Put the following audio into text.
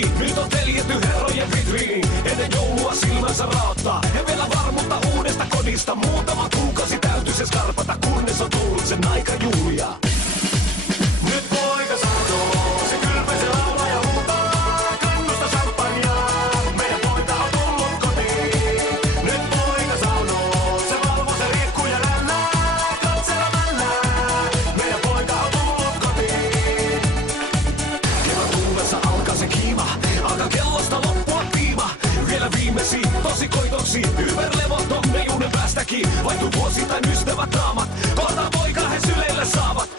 näki. Nyt on teljetty herrojen vitriini. Ennen joulua silmänsä raottaa. Ja vielä varmuutta uudesta kodista. Muutama kuukausi täytyy se skarpata, kunnes on tullut sen aika Julia. Nyt poika sanoo, se kylpee laulaa ja huutaa. Kannusta champagnea, meidän poika on tullut kotiin. Nyt poika sanoo, se valvoo se riekku ja lällää. Katsella mällää, meidän poika on tullut kotiin. Kevät tullessa alkaa se kiima, alkaa kellosta loppua piima. Vielä viimeisiin tosikoitoksi, yberlevot on meijunen päästäkin. Vaihtuu vuosittain ystävät naamat, kohta poika he syleille saavat.